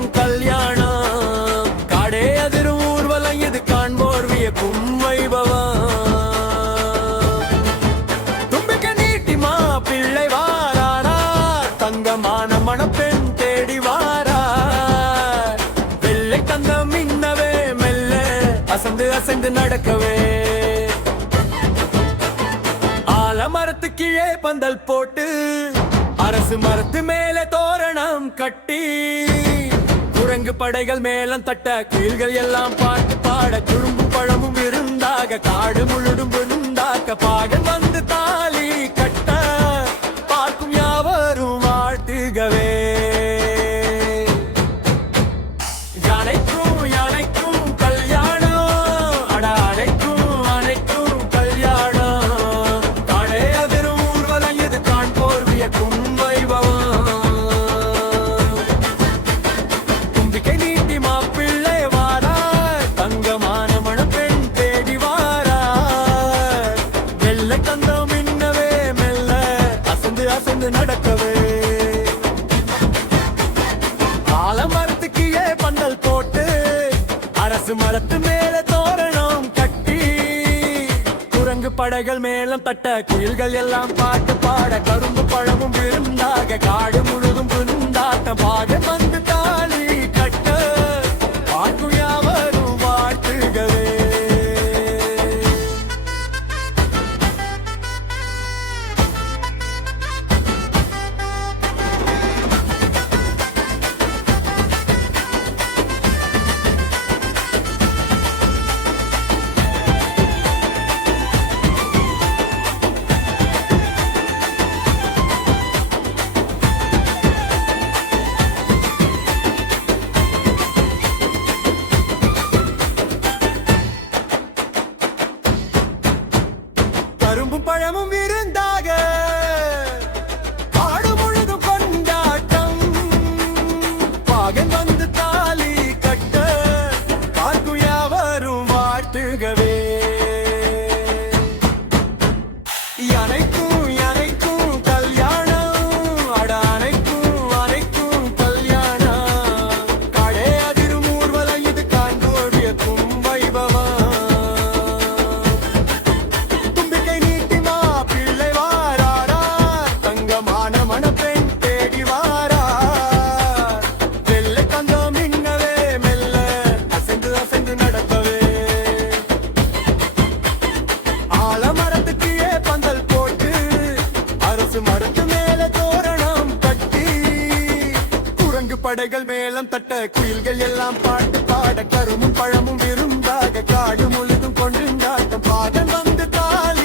மனம் கல்யாணம் காடே அதிரும் ஊர்வலம் இது காண்போர் வியக்கும் வைபவம் தும்பிக்கை நீட்டி மாப்பிள்ளை வாரார் தங்கமான மணப்பெண் தேடி வாரார் வெள்ளை தங்கம் இன்னவே மெல்ல அசந்து அசைந்து நடக்கவே ஆலமரத்து கீழே பந்தல் போட்டு அரசு மரத்து மேலே தோரணம் கட்டி குரங்கு படைகள் மேலம் தட்ட கீழ்கள் எல்லாம் பாட்டு பாட குறும்பும் பழமும் விருந்தாக காடு முழுடும் விருந்தாக்க பாகன் வந்து தாலி கட்ட பார்க்கும் யாவரும் வாழ்த்துகவே யானைக்கும் யானைக்கும் கல்யாணம் அட அனைக்கும் அனைக்கும் கல்யாணம் காடே அதிரும் ஊர்வலம் இது காண்போர் வியக்கும் தும்பிக்கை நீட்டி மாப்பிள்ளை வாரார் தங்கமான மணப்பெண் தேடி வாரார் வெள்ளை தந்தம் இன்னவே மெல்ல அசந்து அசந்து நடக்கவே ஆலமரத்துக்கு பந்தல் போட்டு அரசு மரத்து மேல தோரணம் கட்டி குரங்கு படைகள் மேலம் தட்ட குயில்கள் எல்லாம் பாட்டு பாட கரும்பு பழமும் விருந்தாக காடு முழுதும் விருந்தாட்டம் பாட வந்து தாலி கட்ட பார்க்கும் யாவரும் வாழ்த்துகவே கரும்பும் பழமும் விருந்தாக காடு முழுதும் கொண்டாட்டம் பாகன் வந்து தாலி கட்ட பார்க்கும் யாவரும் வாழ்த்துகவே அனைக்கும் அனைக்கும் கல்யாணம் அட அனைக்கும் அனைக்கும் கல்யாணம் காடே அதிரும் ஊர்வலம் இது காண்போர் வியக்கும் வைபவம் மரத்து மேல தோரணம் கட்டி குரங்கு படைகள் மேலம் தட்ட குயில்கள் எல்லாம் பாட்டு பாட கரும்பும் பழமும் விருந்தாக காடு முழுதும் கொண்டு பாகன் வந்து தாலி